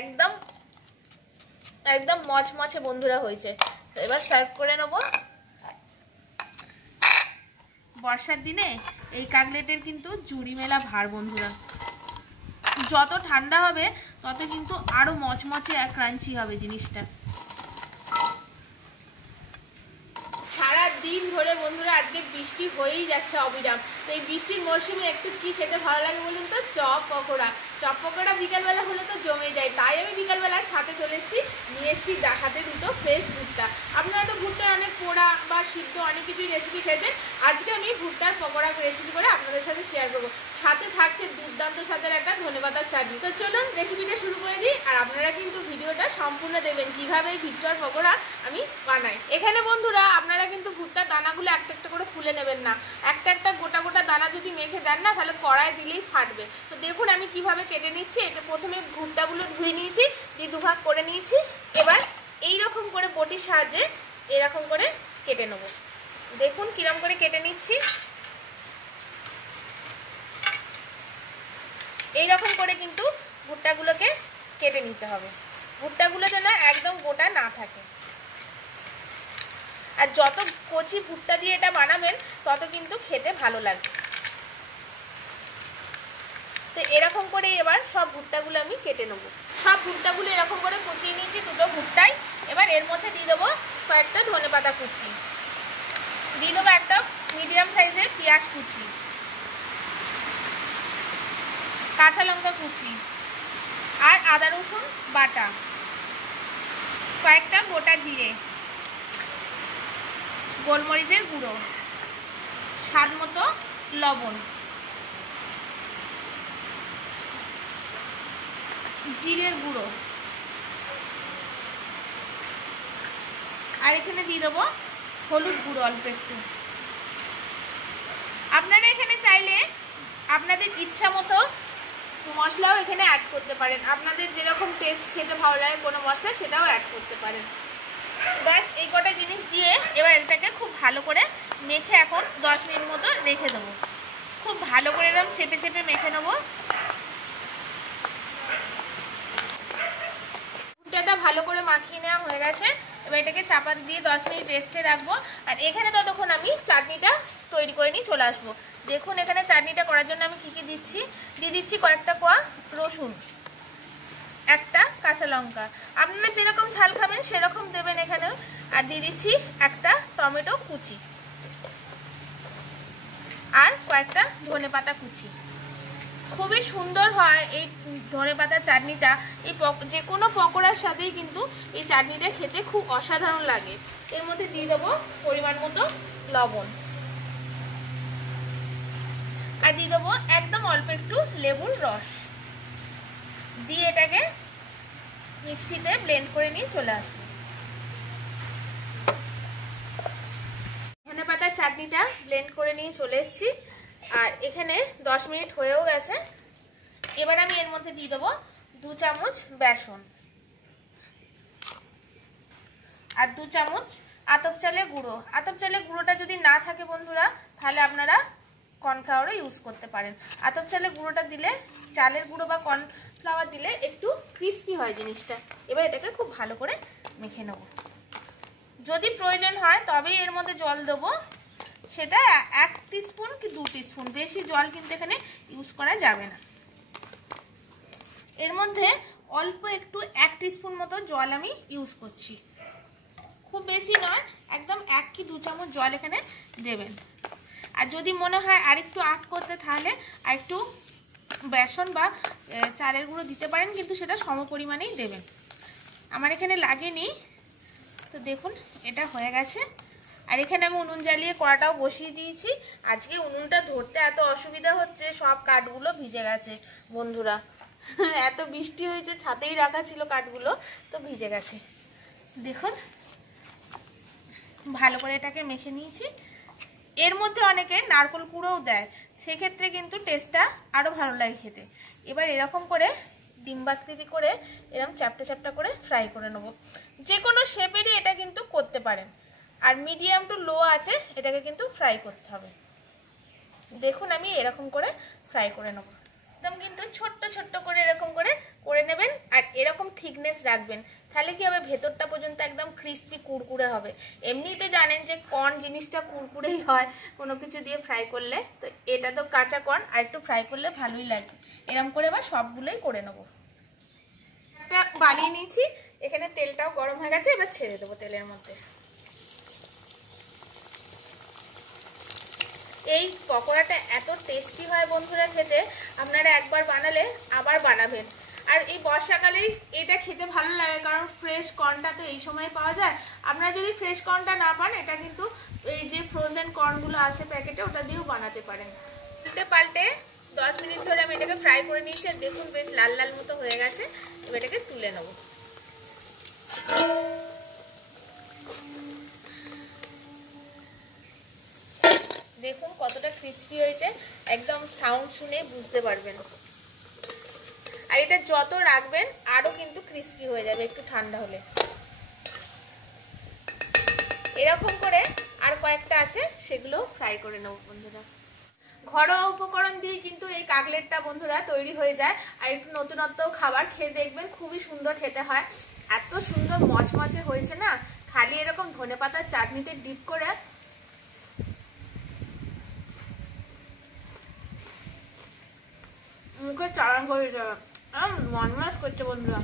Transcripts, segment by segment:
একদম একদম মচমচে বন্ধুরা হয়েছে। তো এবার সার্ভ করে নেব। বর্ষার দিনে এই কাটলেটের কিন্তু জুড়ি মেলা ভার বন্ধুরা। যত ঠান্ডা হবে তত কিন্তু আরো মচমচে আর ক্রাঞ্চি হবে জিনিসটা। সারা দিন ধরে বন্ধুরা আজকে বৃষ্টি হয়েই যাচ্ছে অবিরাম। তো এই বৃষ্টির মরশুমে একটু কি খেতে ভালো লাগে বলুন তো? চপ পকোড়া। চপ পকোড়া বিকালবেলা হলে তো জমে যায়, তাই আমি বিকালবেলা ছাদে চলে এসেছি, নিয়ে এসেছি হাতে দুটো ফ্রেশ ভুট্টা। আপনারা তো ভুট্টার অনেক পোড়া বা সিদ্ধ অনেক কিছুই রেসিপি খেয়েছেন, আজকে আমি ভুট্টার পকোড়া রেসিপি করে আপনাদের সাথে শেয়ার করবো। সাথে থাকছে দুর্দান্ত স্বাদের একটা ধনেপাতার চাটনি। তো চলুন রেসিপিটা শুরু করে দিই, আর আপনারা কিন্তু ভিডিওটা সম্পূর্ণ দেখবেন কিভাবে এই ভুট্টার পকোড়া আমি বানাই। এখানে বন্ধুরা আপনারা কিন্তু ভুট্টার দানাগুলো একটা একটা করে ফুলে নেবেন না, একটা একটা গোটা গোটা দানা যদি মেখে দেন না তাহলে কড়াই দিলেই ফাটবে। তো দেখুন আমি কিভাবে কেটে নিচ্ছি। এটা প্রথমে ভুট্টাগুলো ধুয়ে নিয়েছি, দিয়ে দুভাগ করে নিয়েছি। এবার এইরকম করে বটির সাহায্যে এরকম করে কেটে নেব। দেখুন কিরকম করে কেটে নিচ্ছি। এইরকম করে কিন্তু ভুট্টাগুলোকে কেটে নিতে হবে, ভুট্টাগুলো যেন একদম গোটা না থাকে। আর যত কচি ভুট্টা দিয়ে এটা বানাবেন তত কিন্তু খেতে ভালো লাগবে। তো এরকম করে এবার সব ভুট্টাগুলো আমি কেটে নেব। সব ভুট্টাগুলো এরকম করে কুচিয়ে নিয়েছি দুটো ভুট্টাই। এবার এর মধ্যে দিয়ে দেবো কয়েকটা ধনেপাতা কুচি, দিয়ে দেবো একটা মিডিয়াম সাইজের পেঁয়াজ কুচি, কাঁচা লঙ্কা কুচি আর আদা রসুন বাটা, কয়েকটা গোটা জিরে, গোলমরিচের গুঁড়ো, স্বাদ মতো লবণ, জিরের গুঁড়ো, আর এখানে দিয়ে দেবো হলুদ গুঁড়ো অল্প একটু। আপনারা এখানে চাইলে আপনাদের ইচ্ছা মতো মশলাও এখানে অ্যাড করতে পারেন, আপনাদের যেরকম টেস্ট খেতে ভালো লাগে কোনো মশলা সেটাও অ্যাড করতে পারেন। ব্যাস এই কটা জিনিস দিয়ে এবার এটাকে খুব ভালো করে মেখে এখন 10 মিনিট মতো রেখে দেবো। খুব ভালো করে এরকম চেপে চেপে মেখে নেবো। ভুট্টাটা ভালো করে মাখিয়ে নেওয়া হয়ে গেছে। এবার এটাকে চাপা দিয়ে 10 মিনিট রেস্টে রাখবো। আর এখানে ততক্ষণ আমি চাটনিটা তৈরি করে নিয়ে চলে আসবো। দেখুন এখানে চাটনিটা করার জন্য আমি কি কি দিচ্ছি। দিয়ে দিচ্ছি কয়েকটা কোয়া রসুন, একটা কাঁচা লঙ্কা, আপনারা যেরকম ঝাল খাবেন সেরকম দেবেন এখানে। আর দিয়ে দিচ্ছি একটা টমেটো কুচি আর কয়েকটা ধনেপাতা কুচি। খুবই সুন্দর হয় এই ধনেপাতার চাটনিটা। এই যে কোনো পকোড়ার সাথেই কিন্তু এই চাটনিটা খেতে খুব অসাধারণ লাগে। এর মধ্যে দিয়ে দেবো পরিমাণ মতো লবণ, আর দিয়ে দেবো একদম অল্প একটু লেবুর রস, দিয়ে এটাকে মিক্সিতে ব্লেন্ড করে নিয়ে চলে আসবো। ধনেপাতার চাটনিটা ব্লেন্ড করে নিয়ে চলে এসেছি, আর এখানে 10 মিনিট হয়েও গেছে। এবার আমি এর মধ্যে দিয়ে দেবো 2 চামচ বেসন আর 2 চামচ আতপ চালের গুঁড়ো। আতপ চালের গুঁড়োটা যদি না থাকে বন্ধুরা তাহলে আপনারা কর্নফ্লাওয়ারও ইউজ করতে পারেন। আতপ চালের গুঁড়োটা দিলে, চালের গুঁড়ো বা কর্নফ্লাওয়ার দিলে একটু ক্রিস্পি হয় জিনিসটা। এবার এটাকে খুব ভালো করে মেখে নেব। যদি প্রয়োজন হয় তবে এর মধ্যে জল দেবো, সেটা 1 টিস্পুন কি 2 টিস্পুন, বেশি জল কিন্তু এখানে ইউজ করা যাবে না। এর মধ্যে অল্প একটু 1 টিস্পুন মতো জল আমি ইউজ করছি, খুব বেশি নয়, একদম 1 কি 2 চামচ জল এখানে দেবেন। আর যদি মনে হয় আরেকটু আট করতে তাহলে আরেকটু বেসন বা চালের গুঁড়ো দিতে পারেন, কিন্তু সেটা সম পরিমাণেই দেবেন। আমার এখানে লাগেনি। তো দেখুন এটা হয়ে গেছে। আর এখানে আমি উনুন জ্বালিয়ে কড়াটাও বসিয়ে দিয়েছি। আজকে উনুনটা ধরতে এত অসুবিধা হচ্ছে, সব কাঠগুলো ভিজে গেছে বন্ধুরা। এত বৃষ্টি হয়েছে, ছাতেই রাখা ছিল কাঠগুলো, তো ভিজে গেছে। দেখুন ভালো করে এটাকে মেখে নিয়েছি। এর মধ্যে অনেকে নারকেল কুড়োও দেয়, সেক্ষেত্রে কিন্তু টেস্টটা আরও ভালো লাগে খেতে। এবার এরকম করে ডিম্বাকৃতি করে এরকম চ্যাপটা চ্যাপটা করে ফ্রাই করে নেব। যে কোনো শেপেরই এটা কিন্তু করতে পারেন। আর মিডিয়াম টু লো আছে এটাকে কিন্তু ফ্রাই করতে হবে। দেখুন আমি এরকম করে ফ্রাই করে নেব। একদম কিন্তু ছোট্ট ছোট্ট করে এরকম করে নেবেন। আর এরকম থিকনেস রাখবেন, তাহলে কি হবে ভেতরটা পর্যন্ত একদম ক্রিস্পি কুড়কুড়ে হবে। এমনিতে জানেন যে কর্ন জিনিসটা কুড়কুড়েই হয় কোনো কিছু দিয়ে ফ্রাই করলে, তো এটা তো কাঁচা কর্ন, আর একটু ফ্রাই করলে ভালোই লাগে। এরকম করে এবার সবগুলোই করে নেবো। একটা বানিয়ে নিয়েছি, এখানে তেলটাও গরম হয়ে গেছে, এবার ছেড়ে দেবো তেলের মধ্যে। এই পকোড়াটা এত টেস্টি হয় বন্ধুরা খেতে, আপনারা একবার বানালে আবার বানাবেন। আর এই বর্ষাকালেই এটা খেতে ভালো লাগে, কারণ ফ্রেশ কর্নটা তো এই সময় পাওয়া যায়। আপনারা যদি ফ্রেশ কর্নটা না পান, এটা কিন্তু এই যে ফ্রোজেন কর্নগুলো আসে প্যাকেটে, ওটা দিয়েও বানাতে পারেন। উল্টে পাল্টে 10 মিনিট ধরে আমি এটাকে ফ্রাই করে নিয়েছি, আর দেখুন বেশ লাল লাল মতো হয়ে গেছে। এবার এটাকে তুলে নেব। দেখুন কতটা ক্রিস্পি হয়েছে, একদম সাউন্ড শুনে বুঝতে পারবেন। আর এটা যত রাখবেন আরো কিন্তু ক্রিস্পি হয়ে যাবে একটু ঠান্ডা হলে। এরকম করে আর কয়েকটা আছে, সেগুলো ফ্রাই করে নেব বন্ধুরা। ঘরোয়া উপকরণ দিয়ে কিন্তু এই কাটলেটটা বন্ধুরা তৈরি হয়ে যায়। আর একটু নতুনত্ব খাবার খেয়ে দেখবেন, খুবই সুন্দর খেতে হয়। এত সুন্দর মচমচে হয়েছে না, খালি এরকম ধনেপাতার চাটনিতে ডিপ করে মুখে চালান করে যাবে, মনমাস করছে বন্ধুরা।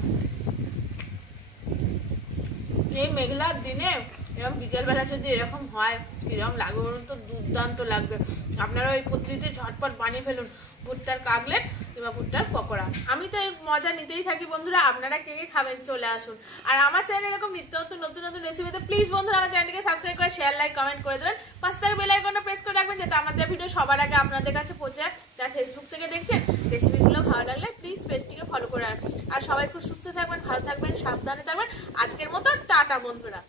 এই মেঘলার দিনে এরকম বিকেলবেলা যদি এরকম হয়, কিরকম লাগবে বলুন তো? দুর্দান্ত লাগবে। আপনারা ওই পদ্ধতিতে ঝটপট বানিয়ে ফেলুন ভুট্টার কাটলেট কিংবা ভুট্টার পকোড়া। আমি তো এই মজা নিতেই থাকি বন্ধুরা, আপনারা কে কে খাবেন চলে আসুন। আর আমার চ্যানেলে এরকম নিত্য নতুন নতুন রেসিপিতে প্লিজ বন্ধুরা আমার চ্যানেলকে সাবস্ক্রাইব করে শেয়ার, লাইক, কমেন্ট করে দেবেন। পাশে থাকা বেল আইকনটা প্রেস করে রাখবেন, যাতে আমাদের ভিডিও সবার আগে আপনাদের কাছে পৌঁছে যায়। যারা ফেসবুক থেকে দেখছেন, রেসিপিগুলো ভালো লাগলে প্লিজ পেজটিকে ফলো করে রাখবেন। আর সবাই খুব সুস্থ থাকবেন, ভালো থাকবেন, সাবধানে থাকবেন। আজকের মতো টাটা বন্ধুরা।